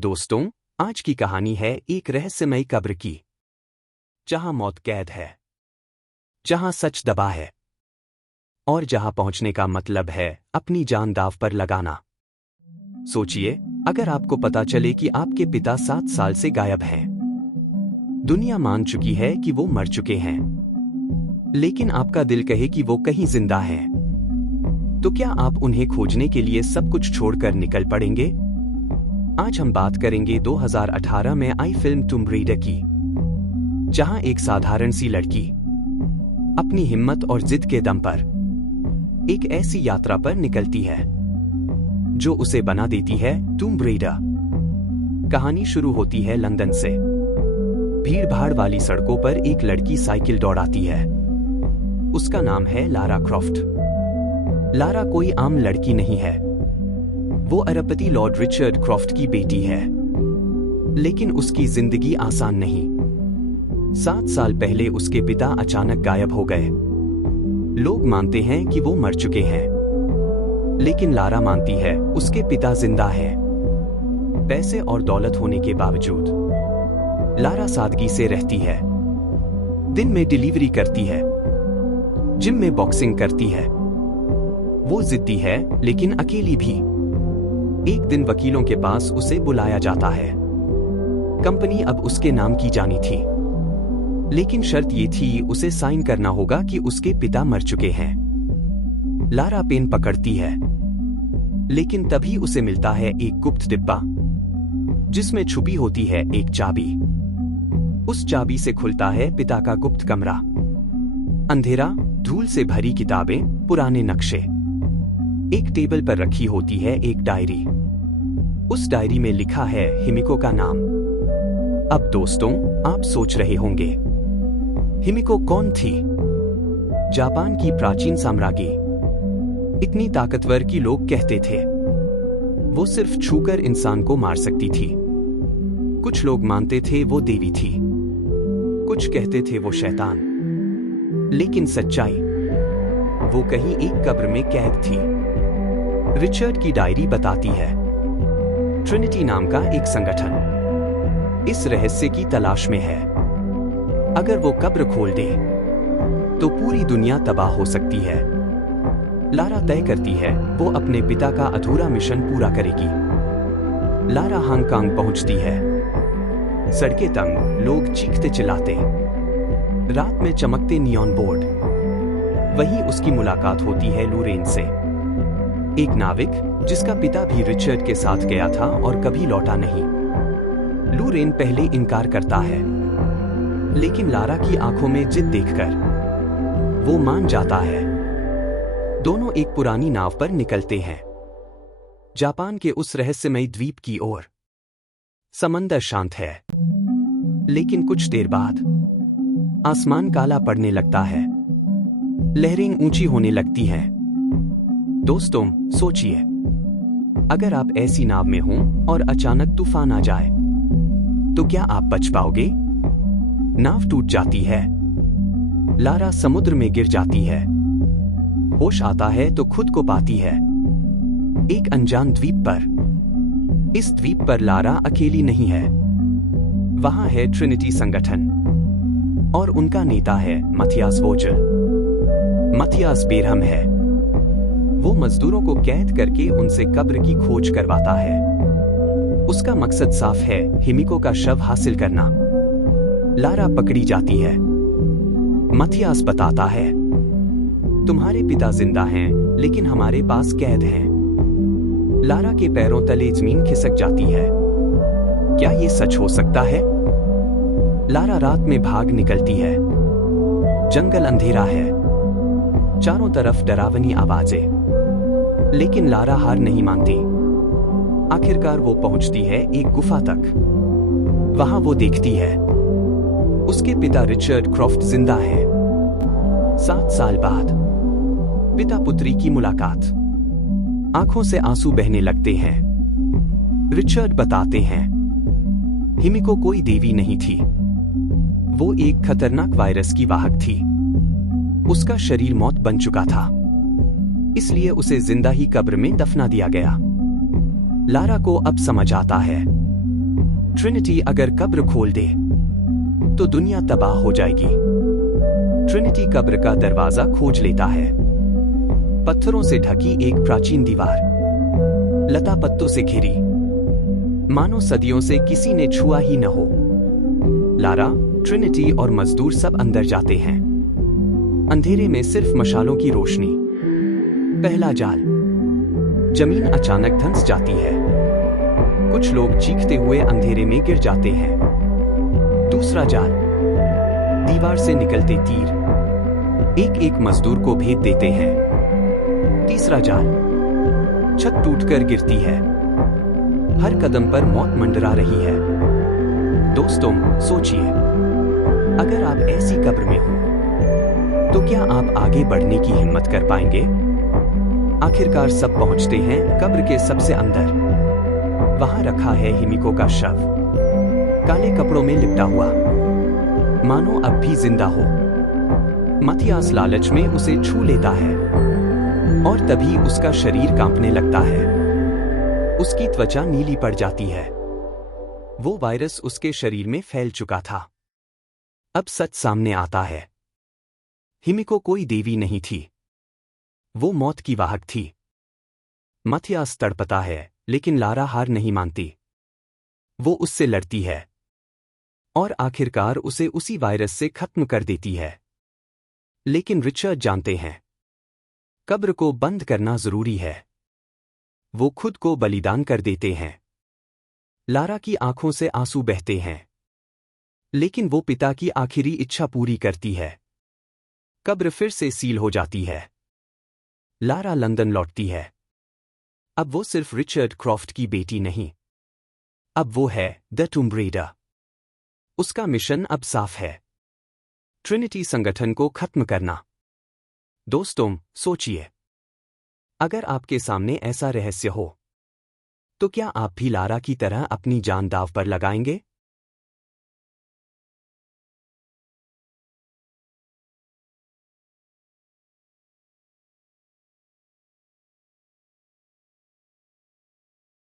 दोस्तों, आज की कहानी है एक रहस्यमयी कब्र की, जहां मौत कैद है, जहां सच दबा है और जहां पहुंचने का मतलब है अपनी जान दांव पर लगाना। सोचिए, अगर आपको पता चले कि आपके पिता 7 साल से गायब हैं। दुनिया मान चुकी है कि वो मर चुके हैं, लेकिन आपका दिल कहे कि वो कहीं जिंदा हैं। तो क्या आप उन्हें खोजने के लिए सब कुछ छोड़कर निकल पड़ेंगे? आज हम बात करेंगे 2018 में आई फिल्म टूम्ब रेडर की, जहां एक साधारण सी लड़की अपनी हिम्मत और जिद के दम पर एक ऐसी यात्रा पर निकलती है जो उसे बना देती है टूम्ब रेडर। कहानी शुरू होती है लंदन से। भीड़-भाड़ वाली सड़कों पर एक लड़की साइकिल दौड़ाती है। उसका नाम है लारा क्रॉफ्ट। लारा कोई आम लड़की नहीं है, वो अरबपति लॉर्ड रिचर्ड क्रॉफ्ट की बेटी है। लेकिन उसकी जिंदगी आसान नहीं। 7 साल पहले उसके पिता अचानक गायब हो गए। लोग मानते हैं कि वो मर चुके हैं, लेकिन लारा मानती है उसके पिता जिंदा हैं। पैसे और दौलत होने के बावजूद लारा सादगी से रहती है। दिन में डिलीवरी करती है, जिम में बॉक्सिंग करती है। वो जिद्दी है, लेकिन अकेली भी। एक दिन वकीलों के पास उसे बुलाया जाता है। कंपनी अब उसके नाम की जानी थी, लेकिन शर्त ये थी उसे साइन करना होगा कि उसके पिता मर चुके हैं। लारा पेन पकड़ती है, लेकिन तभी उसे मिलता है एक गुप्त डिब्बा, जिसमें छुपी होती है एक चाबी। उस चाबी से खुलता है पिता का गुप्त कमरा। अंधेरा, धूल से भरी किताबें, पुराने नक्शे। एक टेबल पर रखी होती है एक डायरी। उस डायरी में लिखा है हिमिको का नाम। अब दोस्तों, आप सोच रहे होंगे, हिमिको कौन थी? जापान की प्राचीन साम्राज्ञी, इतनी ताकतवर कि लोग कहते थे वो सिर्फ छूकर इंसान को मार सकती थी। कुछ लोग मानते थे वो देवी थी, कुछ कहते थे वो शैतान। लेकिन सच्चाई, वो कहीं एक कब्र में कैद थी। रिचर्ड की डायरी बताती है ट्रिनिटी नाम का एक संगठन इस रहस्य की तलाश में है। अगर वो कब्र खोल दे तो पूरी दुनिया तबाह हो सकती है। लारा तय करती है वो अपने पिता का अधूरा मिशन पूरा करेगी। लारा हांगकांग पहुंचती है। सड़कें तंग, लोग चीखते चिल्लाते, रात में चमकते नियॉन बोर्ड। वहीं उसकी मुलाकात होती है लूरेन से, एक नाविक जिसका पिता भी रिचर्ड के साथ गया था और कभी लौटा नहीं। लूरेन पहले इनकार करता है, लेकिन लारा की आंखों में जिद देखकर वो मान जाता है। दोनों एक पुरानी नाव पर निकलते हैं, जापान के उस रहस्यमयी द्वीप की ओर। समंदर शांत है, लेकिन कुछ देर बाद आसमान काला पड़ने लगता है। लहरें ऊंची होने लगती हैं। दोस्तों, सोचिए, अगर आप ऐसी नाव में हों और अचानक तूफान आ जाए, तो क्या आप बच पाओगे? नाव टूट जाती है, लारा समुद्र में गिर जाती है। होश आता है तो खुद को पाती है एक अनजान द्वीप पर। इस द्वीप पर लारा अकेली नहीं है। वहां है ट्रिनिटी संगठन और उनका नेता है मथियास वोजल। मथियास बेरहम है। वो मजदूरों को कैद करके उनसे कब्र की खोज करवाता है। उसका मकसद साफ है, हिमिको का शव हासिल करना। लारा पकड़ी जाती है। मथियास बताता है, तुम्हारे पिता जिंदा हैं, लेकिन हमारे पास कैद हैं। लारा के पैरों तले जमीन खिसक जाती है। क्या ये सच हो सकता है? लारा रात में भाग निकलती है। जंगल अंधेरा है, चारों तरफ डरावनी आवाजें, लेकिन लारा हार नहीं मानती। आखिरकार वो पहुंचती है एक गुफा तक। वहां वो देखती है उसके पिता रिचर्ड क्रॉफ्ट जिंदा है। 7 साल बाद पिता पुत्री की मुलाकात। आंखों से आंसू बहने लगते हैं। रिचर्ड बताते हैं, हिमिको कोई देवी नहीं थी, वो एक खतरनाक वायरस की वाहक थी। उसका शरीर मौत बन चुका था, इसलिए उसे जिंदा ही कब्र में दफना दिया गया। लारा को अब समझ आता है ट्रिनिटी अगर कब्र खोल दे तो दुनिया तबाह हो जाएगी। ट्रिनिटी कब्र का दरवाजा खोज लेता है। पत्थरों से ढकी एक प्राचीन दीवार, लता पत्तों से घिरी, मानो सदियों से किसी ने छुआ ही न हो। लारा, ट्रिनिटी और मजदूर सब अंदर जाते हैं। अंधेरे में सिर्फ मशालों की रोशनी। पहला जाल। जमीन अचानक धंस जाती है। कुछ लोग चीखते हुए अंधेरे में गिर जाते हैं। दूसरा जाल। दीवार से निकलते तीर एक एक मजदूर को भेद देते हैं। तीसरा जाल। छत टूटकर गिरती है। हर कदम पर मौत मंडरा रही है। दोस्तों, सोचिए, अगर आप ऐसी कब्र में हो तो क्या आप आगे बढ़ने की हिम्मत कर पाएंगे? आखिरकार सब पहुंचते हैं कब्र के सबसे अंदर। वहां रखा है हिमिको का शव, काले कपड़ों में लिपटा हुआ, मानो अब भी जिंदा हो। मथियास लालच में उसे छू लेता है और तभी उसका शरीर कांपने लगता है। उसकी त्वचा नीली पड़ जाती है। वो वायरस उसके शरीर में फैल चुका था। अब सच सामने आता है। हिमिको कोई देवी नहीं थी। वो मौत की वाहक थी। मथियास तड़पता है, लेकिन लारा हार नहीं मानती। वो उससे लड़ती है और आखिरकार उसे उसी वायरस से खत्म कर देती है। लेकिन रिचर्ड जानते हैं, कब्र को बंद करना जरूरी है। वो खुद को बलिदान कर देते हैं। लारा की आंखों से आंसू बहते हैं, लेकिन वो पिता की आखिरी इच्छा पूरी करती है। कब्र फिर से सील हो जाती है। लारा लंदन लौटती है। अब वो सिर्फ रिचर्ड क्रॉफ्ट की बेटी नहीं, अब वो है द टूम्ब रेडर। उसका मिशन अब साफ है, ट्रिनिटी संगठन को खत्म करना। दोस्तों, सोचिए, अगर आपके सामने ऐसा रहस्य हो तो क्या आप भी लारा की तरह अपनी जान दांव पर लगाएंगे?